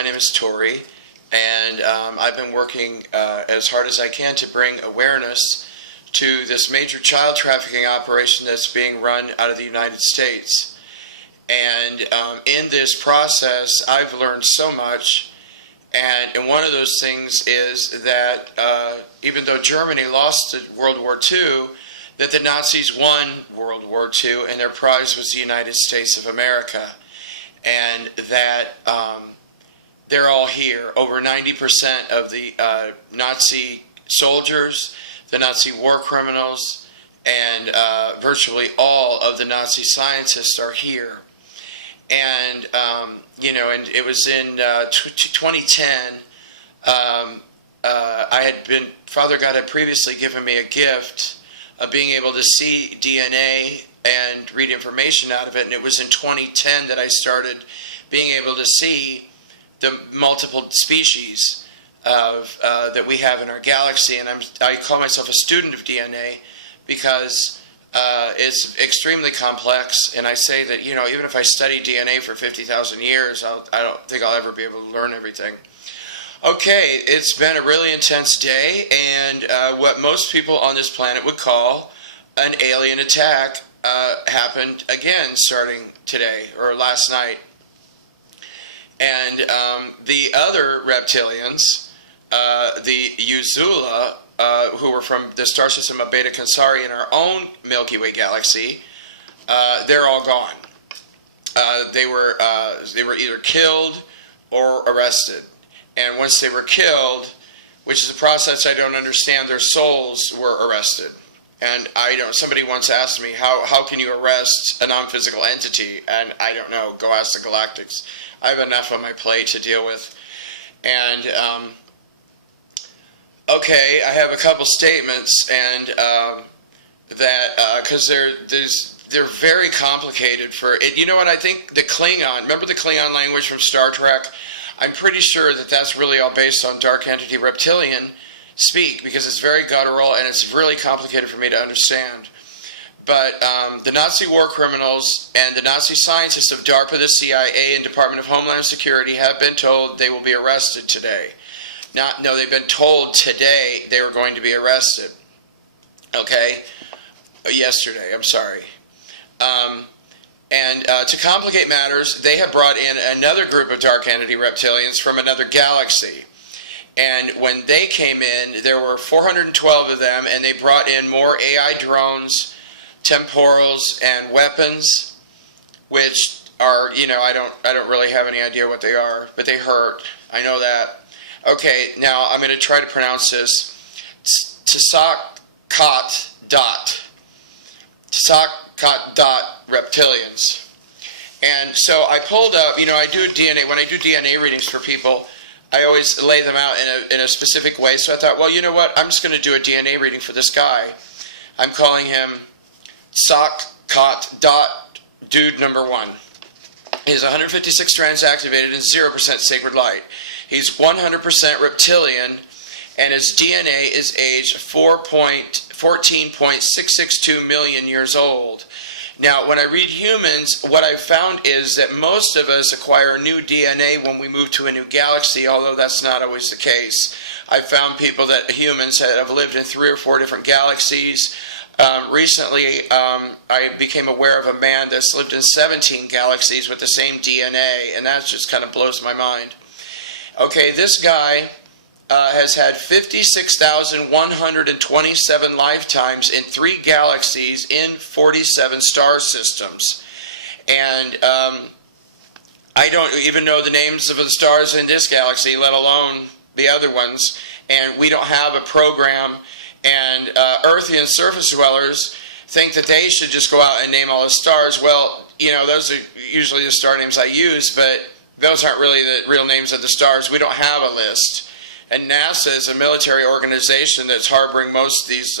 my name is Tori, and I've been working as hard as I can to bring awareness to this major child trafficking operation that's being run out of the United States. And in this process, I've learned so much, and one of those things is that even though Germany lost World War II, that the Nazis won World War II, and their prize was the United States of America. And that they're all here. Over 90% of the Nazi soldiers, the Nazi war criminals, and virtually all of the Nazi scientists are here. And, you know, and it was in 2010, Father God had previously given me a gift of being able to see DNA and read information out of it, and it was in 2010 that I started being able to see the multiple species of that we have in our galaxy. And I call myself a student of DNA because it's extremely complex, and I say that, you know, even if I study DNA for 50,000 years, I don't think I'll ever be able to learn everything. Okay, it's been a really intense day, and what most people on this planet would call an alien attack happened again starting today, or last night. And the other reptilians, the Uxla, who were from the star system of Beta Cancari in our own Milky Way galaxy, they're all gone. They were either killed or arrested. And once they were killed, which is a process I don't understand, their souls were arrested. And somebody once asked me, how can you arrest a non-physical entity? And I don't know, go ask the Galactics. I have enough on my plate to deal with. And, okay, I have a couple statements, and because they're very complicated for it. You know what, I think the Klingon, remember the Klingon language from Star Trek? I'm pretty sure that that's really all based on Dark Entity Reptilian speak, because it's very guttural and it's really complicated for me to understand. But the Nazi war criminals and the Nazi scientists of DARPA, the CIA, and Department of Homeland Security have been told they will be arrested today. No, they've been told today they were going to be arrested. Okay? Yesterday, I'm sorry. And to complicate matters, they have brought in another group of Dark Entity Reptilians from another galaxy. And when they came in, there were 412 of them, and they brought in more AI drones, Temporals, and weapons, which are, you know, I don't really have any idea what they are, but they hurt. I know that. Okay, now I'm going to try to pronounce this. TSOK-KAAT-DOT. TSOK-KAAT-DOT Reptilians. And so I pulled up, you know, I do DNA, when I do DNA readings for people, I always lay them out in a specific way. So I thought, well, you know what, I'm just going to do a DNA reading for this guy. I'm calling him TSOK-KAAT-DOT dude number 1. He has 156 strands activated and 0% sacred light. He's 100% reptilian, and his DNA is aged 14.662 million years old. Now, when I read humans, what I've found is that most of us acquire new DNA when we move to a new galaxy, although that's not always the case. I've found people that humans that have lived in 3 or 4 different galaxies. Recently, I became aware of a man that's lived in 17 galaxies with the same DNA, and that just kind of blows my mind. Okay, this guy has had 56,127 lifetimes in 3 galaxies in 47 star systems. And I don't even know the names of the stars in this galaxy, let alone the other ones. And we don't have a program. And Earthian surface dwellers think that they should just go out and name all the stars. Well, you know, those are usually the star names I use, but those aren't really the real names of the stars. We don't have a list. And NASA is a military organization that's harboring most of these,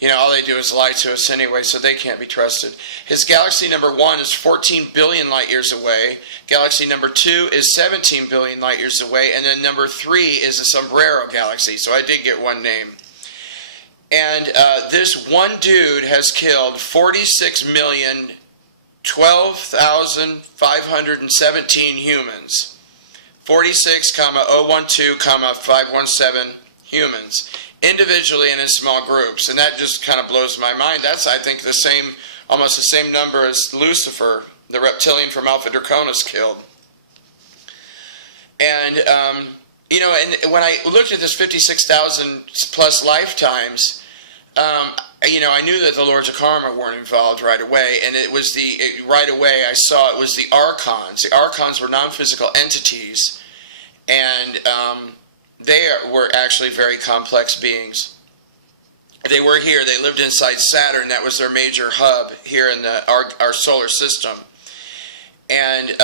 you know, all they do is lie to us anyway, so they can't be trusted. His galaxy number 1 is 14 billion light years away. Galaxy number 2 is 17 billion light years away. And then number 3 is the Sombero Galaxy, so I did get one name. And this one dude has killed 46,012,517 humans. 46,012,517 humans, individually and in small groups. And that just kind of blows my mind. That's, I think, the same, almost the same number as Lucifer, the reptilian from Alpha Draconis, killed. And, you know, and when I looked at this 56,000 plus lifetimes, you know, I knew that the Lords of Karma weren't involved right away, and it was right away I saw it was the Archons. The Archons were non-physical entities, and they were actually very complex beings. They were here. They lived inside Saturn. That was their major hub here in our solar system. And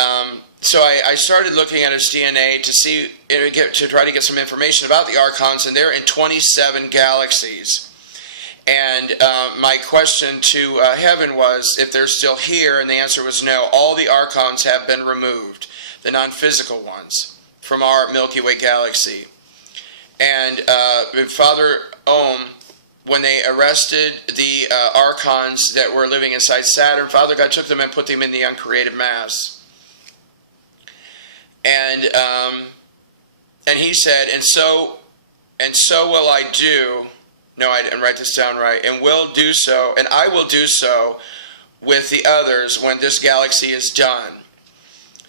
so I started looking at his DNA to see, to try to get some information about the Archons, and they're in 27 galaxies. And my question to heaven was if they're still here, and the answer was no. All the Archons have been removed, the non-physical ones, from our Milky Way galaxy. And Father Ohm, when they arrested the Archons that were living inside Saturn, Father God took them and put them in the uncreated mass. And he said, and so will I do. No, I didn't write this down right. And will do so, and I will do so with the others when this galaxy is done.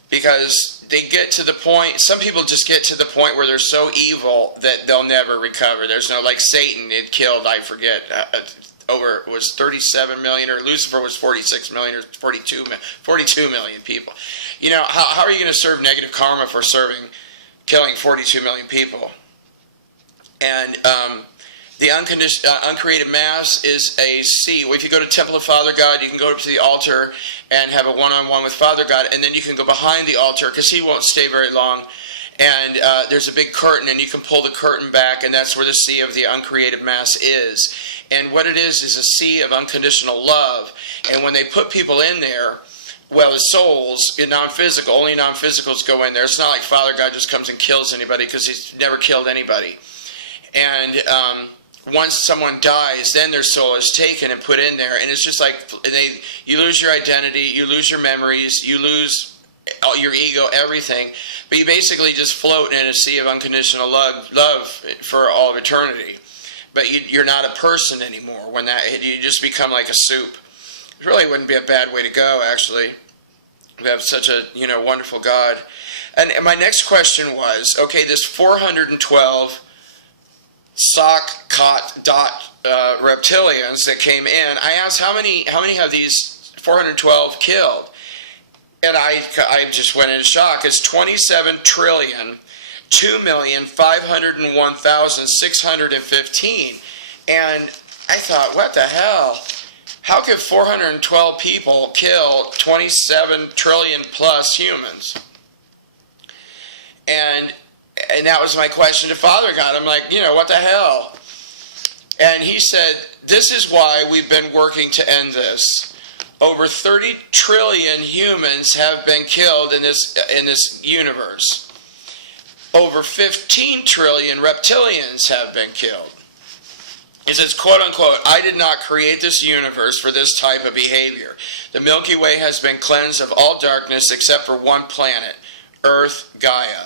Because they get to the point, some people just get to the point where they're so evil that they'll never recover. There's no, like Satan, it killed, I forget, over, it was 37 million, or Lucifer was 46 million, or 42 million people. You know, how are you going to serve negative karma for killing 42 million people? And the uncreated mass is a sea. Well, if you go to Temple of Father God, you can go up to the altar and have a one-on-one with Father God, and then you can go behind the altar because he won't stay very long. And there's a big curtain, and you can pull the curtain back, and that's where the sea of the uncreated mass is. And what it is a sea of unconditional love. And when they put people in there, well, the souls, non-physical, only non-physicals go in there. It's not like Father God just comes and kills anybody because he's never killed anybody. And once someone dies, then their soul is taken and put in there, and it's just like you lose your identity, you lose your memories, you lose your ego, everything, but you basically just float in a sea of unconditional love for all of eternity. But you're not a person anymore. When you just become like a soup. It really wouldn't be a bad way to go, actually. We have such a wonderful God. And my next question was, okay, this 412 ZAK-KAT-DOT reptilians that came in, I asked how many have these 412 killed? And I just went in shock. It's 27,2,501,615. And I thought, what the hell? How could 412 people kill 27 trillion plus humans? And that was my question to Father God. I'm like, what the hell? And he said, this is why we've been working to end this. Over 30 trillion humans have been killed in this universe. Over 15 trillion reptilians have been killed. He says, quote unquote, I did not create this universe for this type of behavior. The Milky Way has been cleansed of all darkness except for one planet, Earth, Gaia.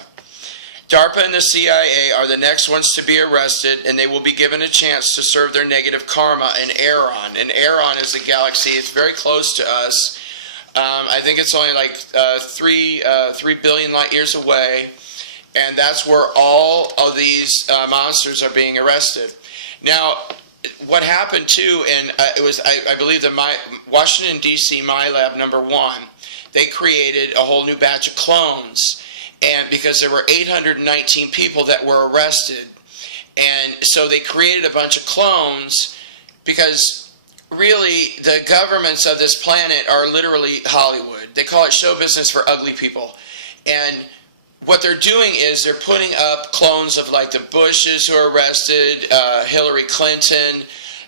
DARPA and the CIA are the next ones to be arrested, and they will be given a chance to serve their negative karma in Eron. And Eron is a galaxy. It's very close to us. I think it's only like 3 billion light years away. And that's where all of these monsters are being arrested. Now, what happened too, and it was, I believe, the Washington, D.C. MyLab #1, they created a whole new batch of clones. And because there were 819 people that were arrested. And so they created a bunch of clones because really the governments of this planet are literally Hollywood. They call it show business for ugly people. And what they're doing is they're putting up clones of like the Bushes who are arrested, Hillary Clinton,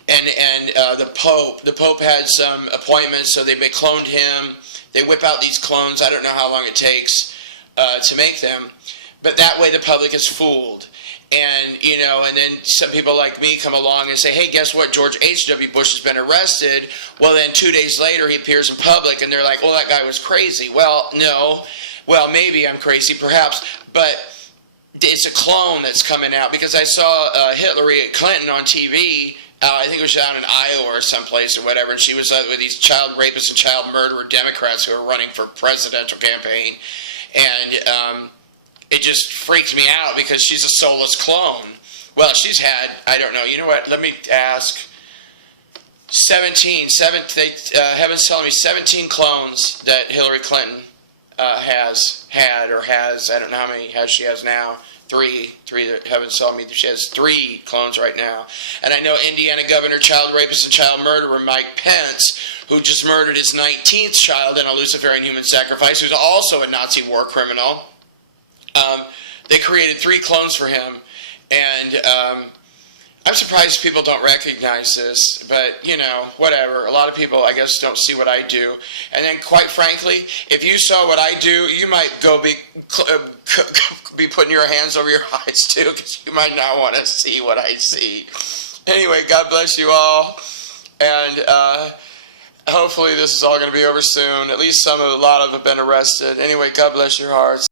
and the Pope. The Pope had some appointments, so they cloned him. They whip out these clones. I don't know how long it takes to make them, but that way the public is fooled. And and then some people like me come along and say, hey, guess what, George H.W. Bush has been arrested. Well, then 2 days later he appears in public and they're like, well, that guy was crazy. Well, no. Well, maybe I'm crazy, perhaps, but it's a clone that's coming out, because I saw Hillary Clinton on TV. I think it was down in Iowa or someplace or whatever, and she was with these child rapists and child murderer Democrats who are running for presidential campaign, and it just freaked me out because she's a soulless clone. Well, she's had, I don't know, you know what, let me ask, 17, Heaven's telling me 17 clones that Hillary Clinton has had, or has, I don't know how many she has now. Three that Heaven's telling me that she has 3 clones right now. And I know Indiana governor, child rapist, and child murderer Mike Pence, who just murdered his 19th child in a Luciferian human sacrifice, who's also a Nazi war criminal. They created 3 clones for him, and I'm surprised people don't recognize this, but, you know, whatever. A lot of people, I guess, don't see what I do. And then, quite frankly, if you saw what I do, you might go be putting your hands over your eyes, too, because you might not want to see what I see. Anyway, God bless you all, and hopefully this is all going to be over soon. At least a lot of them have been arrested. Anyway, God bless your hearts.